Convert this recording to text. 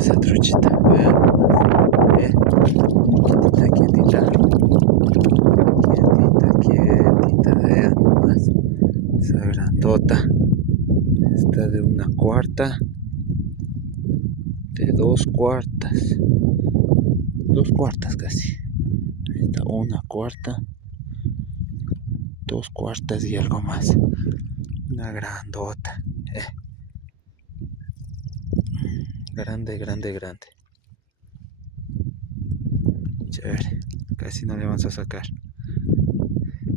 esa truchita. Vean nomás. Quietita, quietita. Quietita, quietita. Vean nomás. Esa grandota. Esta de 1/4. De 2/4. 2/4 casi. Ahí está 1/4. 2/4 y algo más. Una grandota. Grande, grande, grande. Chévere. Casi no le vamos a sacar.